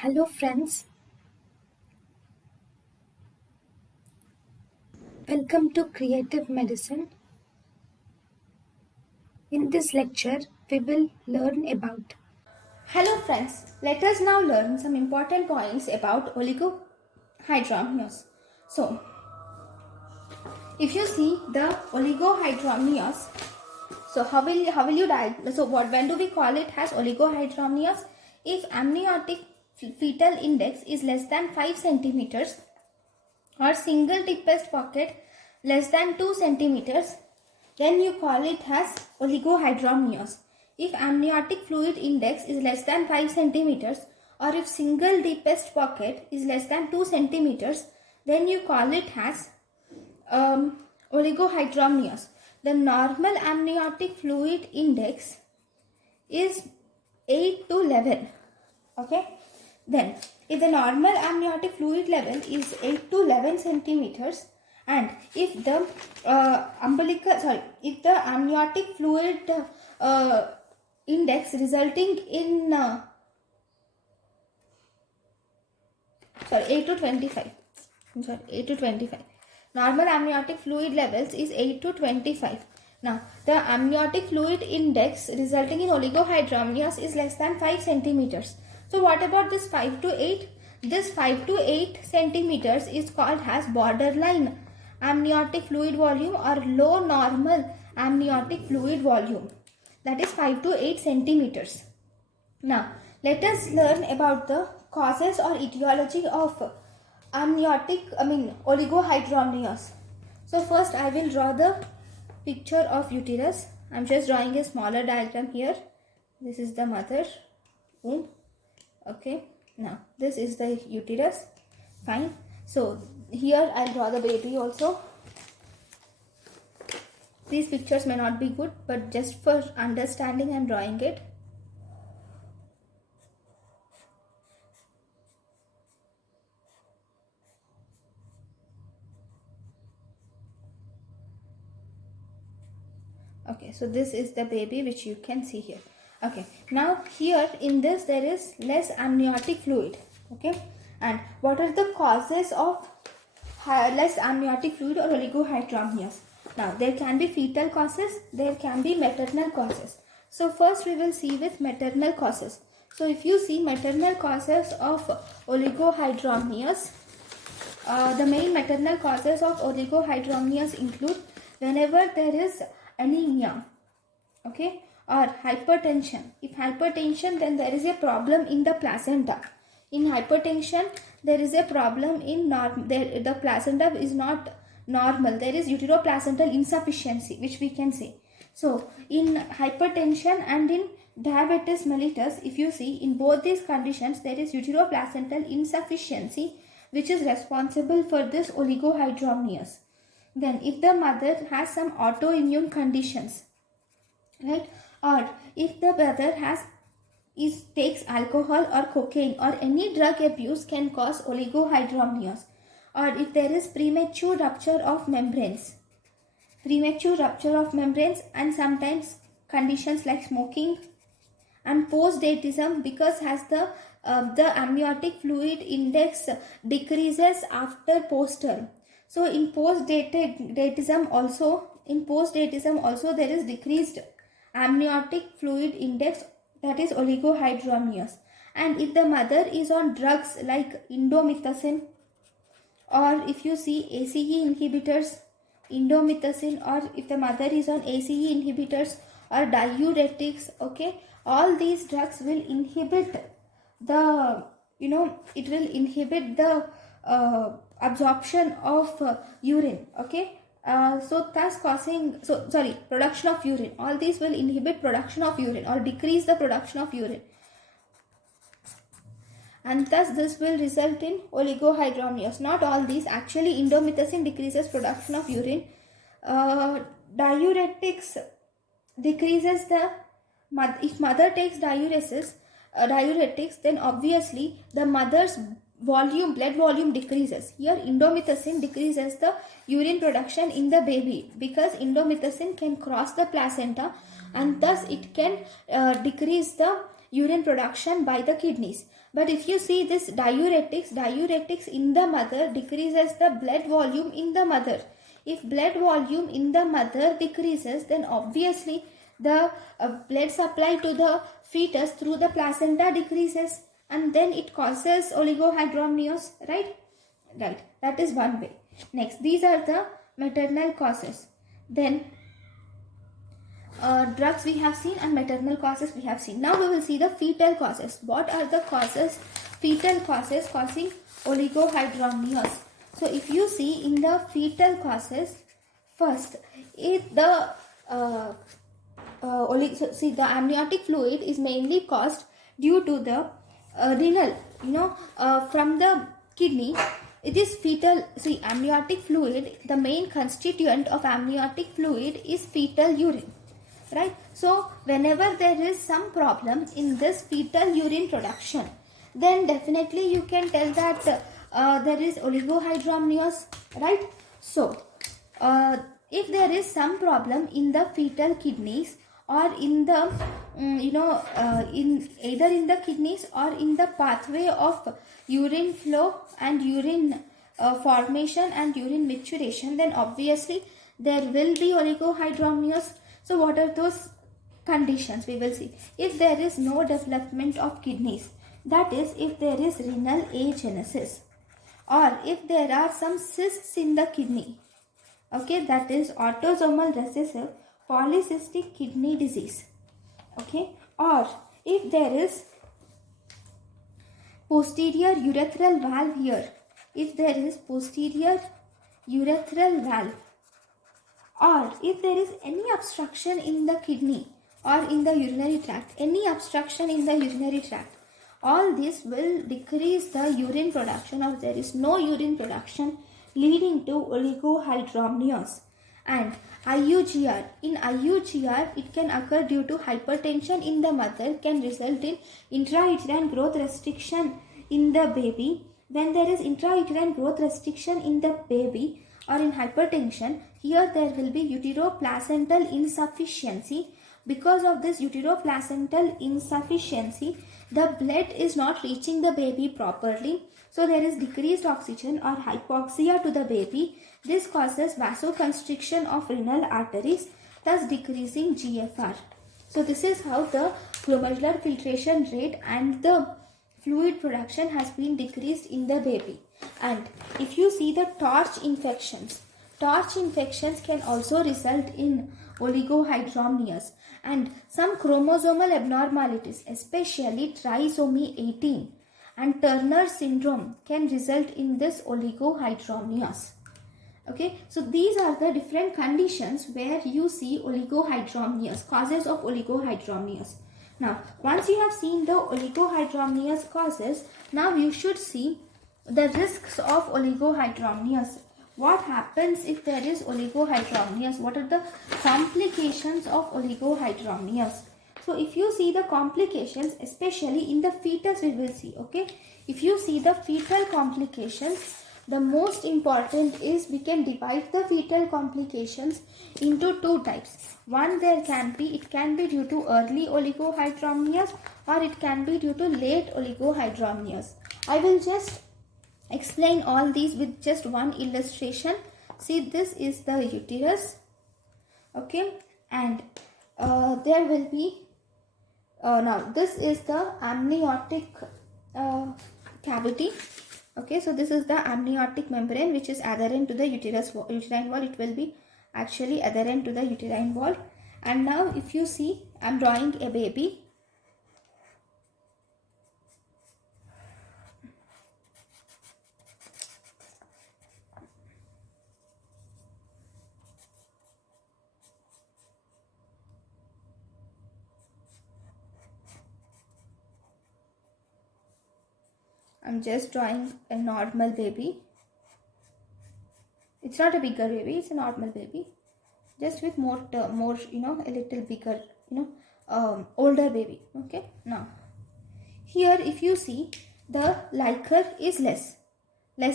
Hello friends, welcome to Creative Medicine. In this lecture, we will learn about. Hello friends, let us now learn some important points about oligohydramnios. So, if you see the oligohydramnios, so how will you diagnose? So when do we call it as oligohydramnios? If amniotic fetal index is less than 5 centimeters or single deepest pocket less than 2 centimeters, then you call it as oligohydramnios. If amniotic fluid index is less than 5 centimeters or if single deepest pocket is less than 2 centimeters, then you call it as oligohydramnios. The normal amniotic fluid index is 8 to 11. Okay. Then, if the normal amniotic fluid level is 8 to 11 centimeters, and if the if the amniotic fluid index resulting in 8 to 25. 8 to 25. Normal amniotic fluid levels is 8 to 25. Now, the amniotic fluid index resulting in oligohydramnias is less than 5 centimeters. So, what about this 5 to 8? This 5 to 8 centimeters is called as borderline amniotic fluid volume or low normal amniotic fluid volume. That is 5 to 8 centimeters. Now, let us learn about the causes or etiology of oligohydramnios. So first I will draw the picture of uterus. I am just drawing a smaller diagram here. This is the mother womb. Okay. Now this is the uterus. Fine. So here I'll draw the baby also. These pictures may not be good, but just for understanding I'm drawing it. Okay, so this is the baby which you can see here. Okay, now here in this there is less amniotic fluid. Okay, and what are the causes of less amniotic fluid or oligohydramnias? Now there can be fetal causes, there can be maternal causes. So first we will see with maternal causes. So if you see maternal causes of oligohydramnias, the main maternal causes of oligohydramnias include whenever there is anemia, okay, or hypertension. If hypertension, then there is a problem in the placenta. In hypertension, there is a problem in the placenta is not normal. There is uteroplacental insufficiency, which we can say. So, in hypertension and in diabetes mellitus, if you see, in both these conditions, there is uteroplacental insufficiency, which is responsible for this oligohydramnias. Then if the mother has some autoimmune conditions, right, or if the mother takes alcohol or cocaine or any drug abuse can cause oligohydramnias, or if there is premature rupture of membranes and sometimes conditions like smoking and postdatism, because as the amniotic fluid index decreases after postterm. So in postdatism also there is decreased amniotic fluid index, that is oligohydramnias. And if the mother is on drugs like indomethacin, or if you see ACE inhibitors, indomethacin, or if the mother is on ACE inhibitors or diuretics, okay, all these drugs will inhibit the it will inhibit the absorption of urine, okay, so thus causing production of urine. All these will inhibit production of urine or decrease the production of urine, and thus this will result in oligohydramnias. Not all these, actually indomethacin decreases production of urine. Diuretics decreases the if mother takes diuretics, then obviously the mother's blood volume decreases. Here indomethacin decreases the urine production in the baby, because indomethacin can cross the placenta and thus it can decrease the urine production by the kidneys. But if you see this diuretics in the mother decreases the blood volume in the mother. If blood volume in the mother decreases, then obviously the blood supply to the fetus through the placenta decreases, and then it causes oligohydramnios, right? Right, that is one way. Next, these are the maternal causes. Then drugs we have seen and maternal causes we have seen. Now we will see the fetal causes. What are the causes, fetal causes causing oligohydramnios? So if you see in the fetal causes, first, if the the amniotic fluid is mainly caused due to the renal, from the kidney. It is fetal. See, amniotic fluid, the main constituent of amniotic fluid is fetal urine, right? So whenever there is some problem in this fetal urine production, then definitely you can tell that there is oligohydramnios, right? So if there is some problem in the fetal kidneys, or in the in either in the kidneys or in the pathway of urine flow and urine formation and urine maturation, then obviously there will be oligohydramnios. So what are those conditions? We will see. If there is no development of kidneys, that is if there is renal agenesis, or if there are some cysts in the kidney, okay, that is autosomal recessive polycystic kidney disease, okay, or if there is posterior urethral valve here, if there is posterior urethral valve, or if there is any obstruction in the kidney or in the urinary tract, any obstruction in the urinary tract, all this will decrease the urine production, or there is no urine production, leading to oligohydramnios. And IUGR, in IUGR it can occur due to hypertension in the mother, can result in intrauterine growth restriction in the baby. When there is intrauterine growth restriction in the baby or in hypertension, here there will be uteroplacental insufficiency. Because of this uteroplacental insufficiency, the blood is not reaching the baby properly. So there is decreased oxygen or hypoxia to the baby. This causes vasoconstriction of renal arteries, thus decreasing GFR. So this is how the glomerular filtration rate and the fluid production has been decreased in the baby. And if you see the torch infections can also result in oligohydramnias, and some chromosomal abnormalities, especially trisomy 18 and Turner syndrome, can result in this oligohydramnias. Okay, so these are the different conditions where you see oligohydramnias, causes of oligohydramnias. Now, once you have seen the oligohydramnias causes, now you should see the risks of oligohydramnias. What happens if there is oligohydramnias? What are the complications of oligohydramnias? So if you see the complications, especially in the fetus, we will see, okay. If you see the fetal complications, the most important is we can divide the fetal complications into two types. One, it can be due to early oligohydramnias, or it can be due to late oligohydramnias. I will just explain all these with just one illustration. See, this is the uterus, okay, and there will be now this is the amniotic cavity, okay. So this is the amniotic membrane which is adherent to the uterine wall. It will be actually adherent to the uterine wall. And now if you see, I am drawing a baby. I'm just drawing a normal baby. It's not a bigger baby, it's a normal baby, just with more a little bigger, older baby. Okay, now here if you see, the liquor is less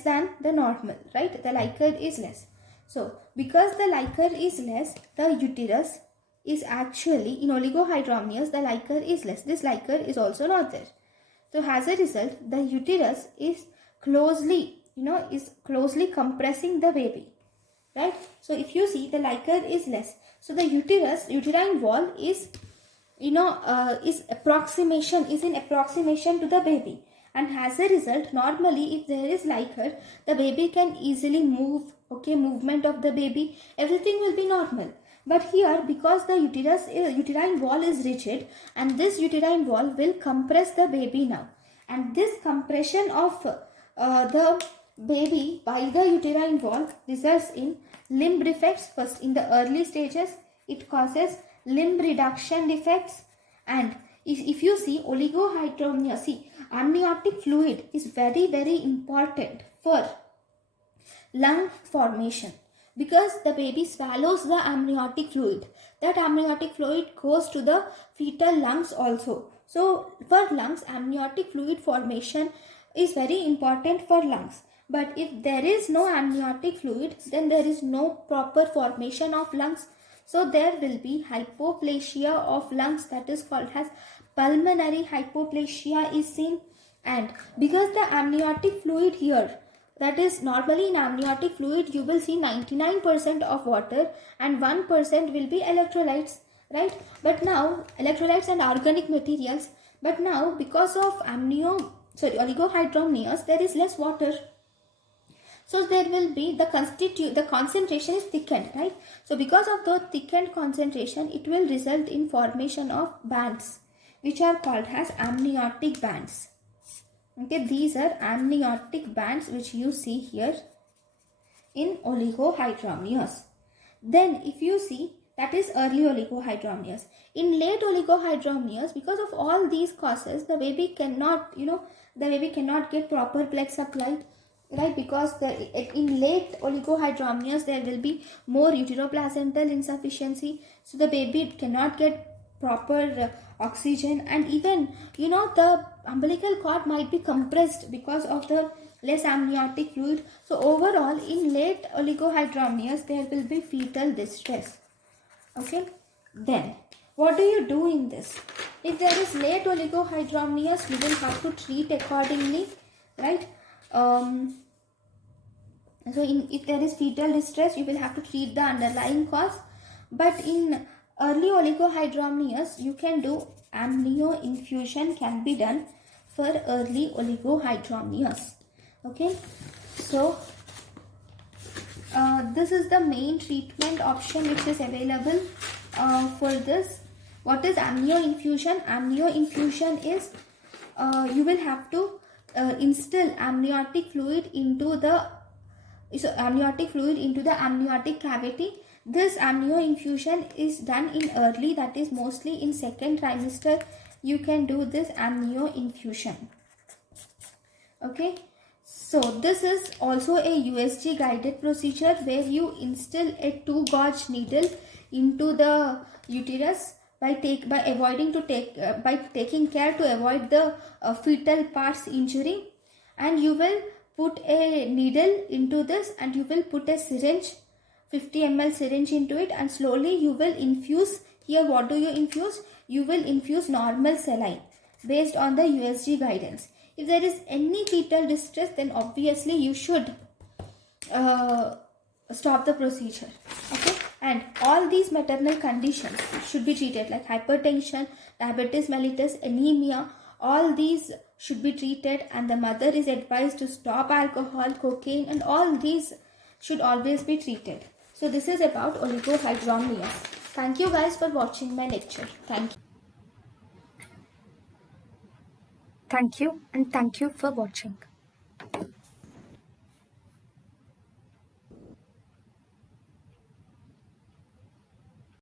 than the normal, right? The liquor is less. So because the liquor is less, the uterus is actually, in oligohydramnias, the liquor is less. This liquor is also not there. So as a result, the uterus is closely, is closely compressing the baby, right? So if you see, the liquor is less. So the uterine wall is, is in approximation to the baby. And as a result, normally if there is liquor, the baby can easily move, okay, movement of the baby, everything will be normal. But here, because the uterine wall is rigid, and this uterine wall will compress the baby now. And this compression of the baby by the uterine wall results in limb defects. First, in the early stages, it causes limb reduction defects. And if you see oligohydramnia, see, amniotic fluid is very, very important for lung formation, because the baby swallows the amniotic fluid. That amniotic fluid goes to the fetal lungs also. So for lungs, amniotic fluid formation is very important for lungs. But if there is no amniotic fluid, then there is no proper formation of lungs. So there will be hypoplasia of lungs, that is called as pulmonary hypoplasia is seen. And because the amniotic fluid here, that is, normally in amniotic fluid you will see 99% of water and 1% will be electrolytes, right? But now electrolytes and organic materials. But now, because of oligohydramnias, there is less water. So there will be the concentration is thickened, right? So because of the thickened concentration, it will result in formation of bands, which are called as amniotic bands. Okay, these are amniotic bands which you see here in oligohydramnias. Then if you see, that is early oligohydramnias. In late oligohydramnias, because of all these causes, the baby cannot, get proper blood supply, right? Because in late oligohydramnias, there will be more uteroplacental insufficiency. So the baby cannot get proper oxygen, and even, the umbilical cord might be compressed because of the less amniotic fluid. So overall, in late oligohydramnias, there will be fetal distress. Okay, then what do you do in this? If there is late oligohydramnias, you will have to treat accordingly, right? If there is fetal distress, you will have to treat the underlying cause. But in early oligohydramnias, you can do amnio infusion, can be done for early oligohydramnias. Okay, so this is the main treatment option which is available for this. What is amnio infusion? Amnio infusion is you will have to instill amniotic fluid into the amniotic cavity. This amnio infusion is done in early, that is mostly in second trimester. You can do this amnio infusion. Okay, so this is also a USG guided procedure where you instill a 2-gauge needle into the uterus by taking care to avoid the fetal parts injury. And you will put a needle into this, and you will put a syringe, 50 ml syringe into it, and slowly you will infuse. Here what do you infuse? You will infuse normal saline based on the USG guidance. If there is any fetal distress, then obviously you should stop the procedure. Okay, and all these maternal conditions should be treated, like hypertension, diabetes mellitus, anemia. All these should be treated, and the mother is advised to stop alcohol, cocaine, and all these should always be treated. So this is about oligohydramnias. Thank you guys for watching my lecture. Thank you. Thank you, and thank you for watching.